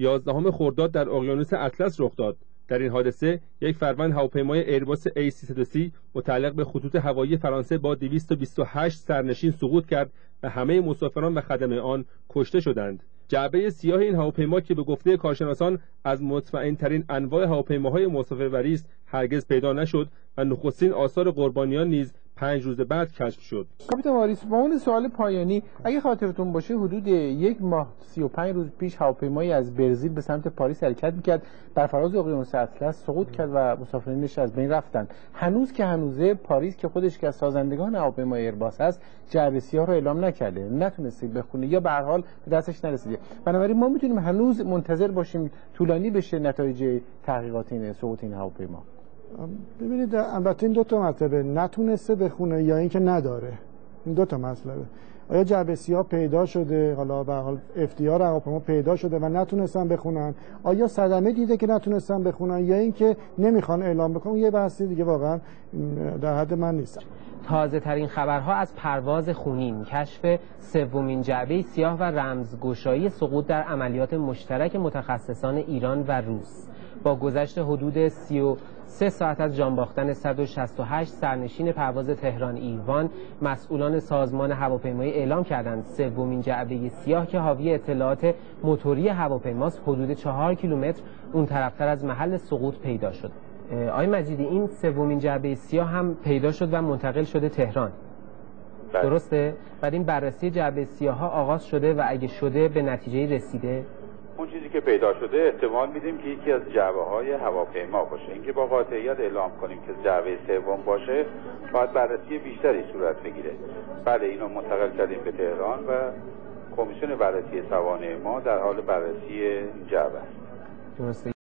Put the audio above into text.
11 خرداد در اقیانوس اطلس رخ داد. در این حادثه یک فروند هواپیمای ایرباس A330 متعلق به خطوط هوایی فرانسه با 228 سرنشین سقوط کرد و همه مسافران و خدمه آن کشته شدند. جعبه سیاه این هواپیما که به گفته کارشناسان از مطمئن‌ترین انواع هواپیماهای مسافربری است، هرگز پیدا نشد و نخستین آثار قربانیان نیز 5 روز بعد کشف شد. کاپیتان واریس، با اون سوال پایانی، اگه خاطرتون باشه حدود 1 ماه 35 روز پیش هواپیمایی از برزیل به سمت پاریس حرکت می‌کرد، بر فراز اقیانوس اطلس سقوط کرد و مسافرینش از بین رفتن. هنوز که هنوزه پاریس که خودش که از سازندگان هواپیمای ایرباس است، جعبه سیاه رو اعلام نکرده، نتونسته بخونه یا به هر حال به دستش نرسیده. بنابراین ما میتونیم هنوز منتظر باشیم طولانی بشه نتایج تحقیقات این سقوط این هواپیما. ببینید، البته این دو تا مسئله، نتونسته بخونه یا اینکه نداره، این دو تا مسئله. آیا جعبه سیاه پیدا شده، حالا به حال افتیار هواپیما پیدا شده و نتونستن بخونن، آیا صدمه دیده که نتونستن بخونن، یا اینکه نمیخوان اعلام بکنن، یه بحثی دیگه واقعا در حد من نیست. تازه ترین خبرها از پرواز خونین، کشف سومین جعبه سیاه و رمزگشایی سقوط در عملیات مشترک متخصصان ایران و روس. با گذشت حدود 33 ساعت از جان باختن 168 سرنشین پرواز تهران ایروان، مسئولان سازمان هواپیمایی اعلام کردند سومین جعبه سیاه که حاوی اطلاعات موتوری هواپیماست حدود 4 کیلومتر اون طرفتر از محل سقوط پیدا شد. آقای مجیدی، این سومین جعبه سیاه هم پیدا شد و منتقل شده تهران. درسته؟ بعد این بررسی جعبه سیاه ها آغاز شده و اگه شده به نتیجه رسیده؟ اون چیزی که پیدا شده احتمال میدیم که یکی از جعبه های هواپیما باشه. اینکه با قاطعیت اعلام کنیم که جعبه سوم باشه باید بررسی بیشتری صورت بگیره. بله، اینو منتقل کردیم به تهران و کمیسیون بررسی سوانح ما در حال بررسی این جعبه است. درسته.